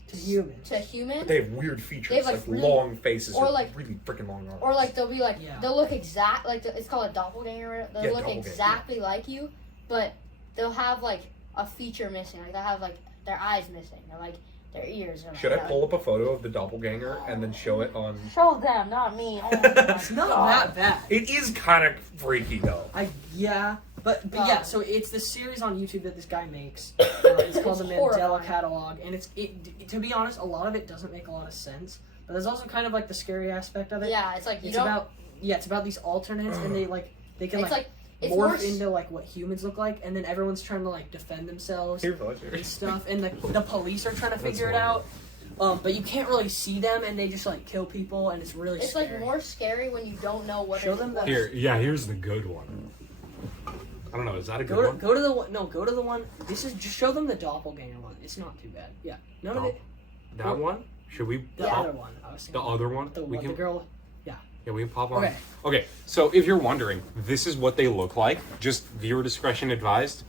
To humans. to human, But they have weird features, They have, like really- long faces or, or like- really freaking long arms. or they'll be Yeah. they'll look exact it's called a doppelganger. They'll Yeah, look doppelganger, exactly like you, but they'll have a feature missing. They'll have their eyes missing, or their ears. Or, Should I pull up a photo of the doppelganger and then show it on? Show them, not me. Oh It's not that bad. It is kind of freaky though. But yeah, so it's this series on YouTube that this guy makes. It's called the Mandela horrifying. Catalog, and to be honest, a lot of it doesn't make a lot of sense. But there's also kind of the scary aspect of it. Yeah, it's It's about these alternates, and they can It's it's more morph into what humans look like, and then everyone's trying to defend themselves Here, Fletcher. and stuff, and the police are trying to figure it horrible. out. But you can't really see them, and they just kill people, and it's really It's scary. more scary when you don't know what. Show them that. Here's the good one. I don't know. Is that a good one? Go to the one. No, go to the one. This is just show them the doppelganger one. It's not too bad. Yeah, none of it. That one? Should we? The pop- other one. I was The thinking. other one? The we can. girl. Yeah, we can pop on. Okay. Okay. So if you're wondering, this is what they look like. Just viewer discretion advised.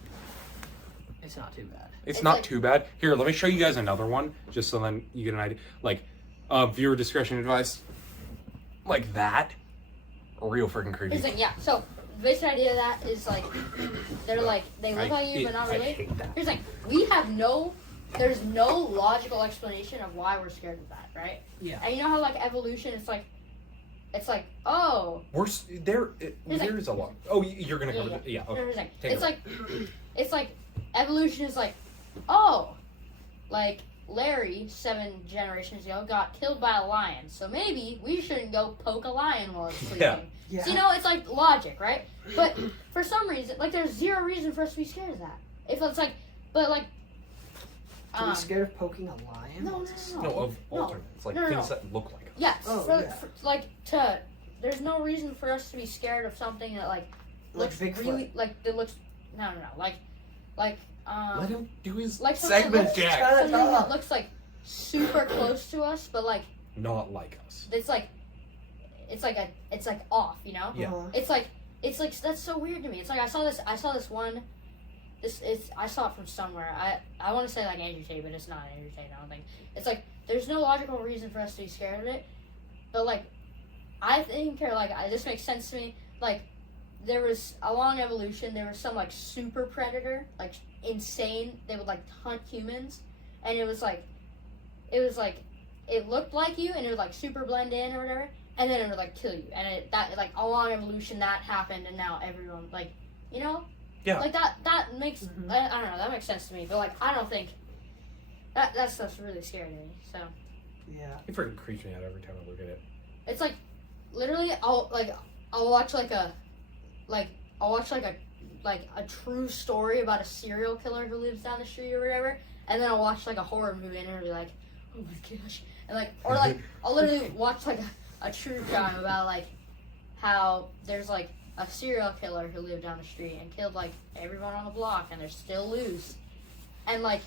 It's not too bad. It's not too bad. Here, let me show you guys another one, just so then you get an idea. Viewer discretion advised. Like that. Real freaking creepy. Here's the thing, yeah. So the basic idea of that is like they're like they look like you but not really. Here's like there's no logical explanation of why we're scared of that, right? Yeah. And you know how like evolution, it's like oh. There's a lot. Oh, you're gonna cover it. Yeah. Okay. Here's like, Take it. it's like evolution is like, oh, like Larry 7 generations ago got killed by a lion, so maybe we shouldn't go poke a lion while it's sleeping. Yeah. So, you know, it's like logic, right? But for some reason, like there's zero reason for us to be scared of that. If it's like, but like. To be scared of poking a lion? No, of alternates, like things that look like us. Yeah. Oh, There's no reason for us to be scared of something that like looks Bigfoot. really that looks like Let him do his like something segment, Jack. something that looks like super close to us, but like Not like us. it's like off, you know? Yeah. It's like that's so weird to me. It's like I saw this one. I saw it from somewhere. I want to say like Andrew Tate, but it's not Andrew Tate. I don't think. It's like there's no logical reason for us to be scared of it, but like I think this makes sense to me. Like there was along evolution, there was some like super predator, like insane. They would like hunt humans, and it looked like you, and it would like super blend in or whatever, and then it would like kill you. And that like along evolution that happened, and now everyone like you know. Yeah. Like that makes I don't know, that makes sense to me. But like I don't think that stuff's really scary to me. So Yeah. It freaking creeps me out every time I look at it. it's like literally I'll watch a true story about a serial killer who lives down the street or whatever, and then I'll watch like a horror movie and it'll be like, oh my gosh, and like or like I'll literally watch like a true crime about like how there's like a serial killer who lived down the street and killed like everyone on the block, and they're still loose, and like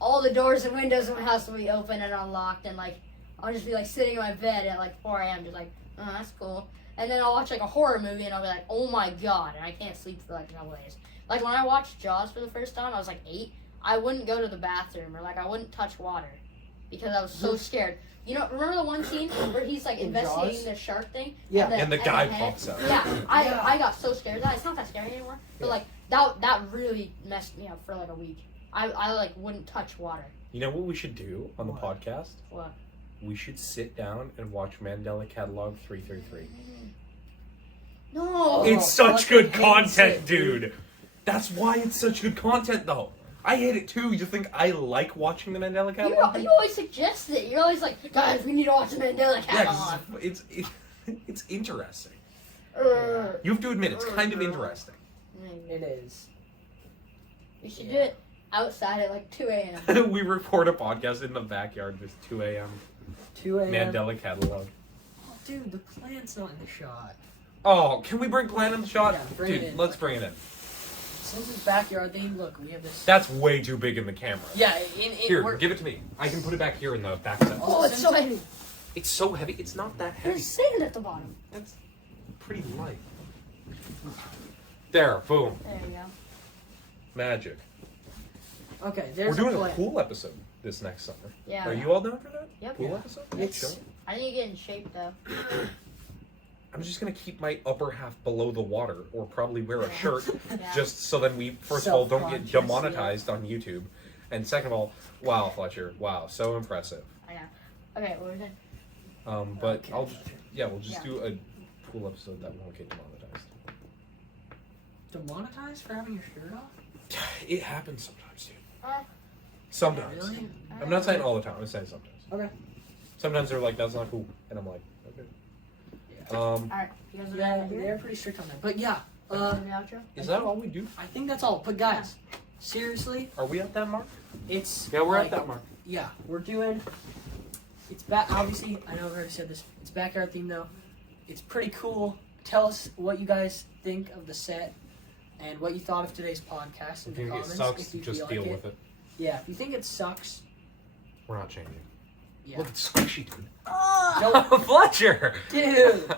all the doors and windows in my house will be open and unlocked, and like I'll just be like sitting in my bed at like 4 a.m. just like, oh, that's cool. And then I'll watch like a horror movie and I'll be like, oh my god, and I can't sleep for like a couple days. Like when I watched Jaws for the first time, I was like 8. I wouldn't go to the bathroom or like I wouldn't touch water because I was so scared. You know, remember the one scene where he's like investigating Jaws? the shark thing? Yeah. And the guy pops out. Yeah, I got so scared of that. It's not that scary anymore. But like that really messed me up for like a week. I like wouldn't touch water. You know what we should do on the podcast? What? We should sit down and watch Mandela Catalog 333. No. It's such good hates content, it, dude. That's why it's such good content, though. I hate it too. You think I like watching the Mandela Catalog? You always suggest it. You're always like, guys, we need to watch the Mandela Catalog. Yeah, it's interesting. Yeah. You have to admit, it's kind of interesting. It is. We should do it outside at like 2 a.m. We record a podcast in the backyard, just 2 a.m. 2 a.m. Mandela Catalog. Oh, dude, the plant's not in the shot. Oh, can we bring Plant in the shot? Yeah, bring it Dude, in. let's bring it in. Since it's backyard thing, look, we have this. That's way too big in the camera. Yeah, Here, give it to me. I can put it back here in the back set. Oh, it's so heavy. It's so heavy. It's not that heavy. There's sand at the bottom. That's pretty light. There, boom. There you go. Magic. Okay, there's We're doing a a plant. pool episode this next summer. Yeah. Are you all down for that? Yep. Pool Yeah. episode? It's- Chill. I need to get in shape though. I'm just gonna keep my upper half below the water, or probably wear a shirt, Yeah. just so that we, first of all, don't get Self-conscious, demonetized on YouTube, and second of all, wow, Fletcher, wow, so impressive. I know. Okay, what was it? But Okay. we'll just do a pool episode that won't get demonetized. Demonetized for having your shirt off? It happens sometimes, dude. Uh, Sometimes. Really? I'm not saying all the time. I'm saying sometimes. Okay. Sometimes they're like, "That's not cool," and I'm like, "Okay." Alright, you guys Yeah, want to they're pretty strict on that. But yeah, the outro? Is that all we do? I think that's all. But guys, seriously, Are we at that mark? it's Yeah, we're like, at that mark. Yeah, we're doing. It's back. Obviously, I know I've already said this. It's backyard theme though. It's pretty cool. Tell us what you guys think of the set and what you thought of today's podcast in If the you think it comments. sucks, if you just feel deal like with it. Yeah, if you think it sucks, We're not changing. yeah. Look, it's squishy, dude. Don't, Fletcher! dude.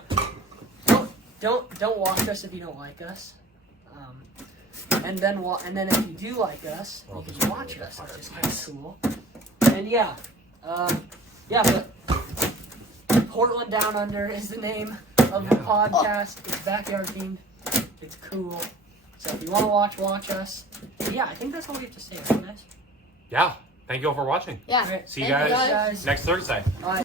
Don't watch us if you don't like us. And then if you do like us, Oh, you this can one watch really us, got which is fired. kind of cool. And yeah, but Portland Down Under is the name of the podcast. It's backyard themed. It's cool. So if you want to watch us. But yeah, I think that's all we have to say, right, guys? Yeah. Thank you all for watching. Yeah. Alright, See you Thank guys guys. next Thursday. Bye.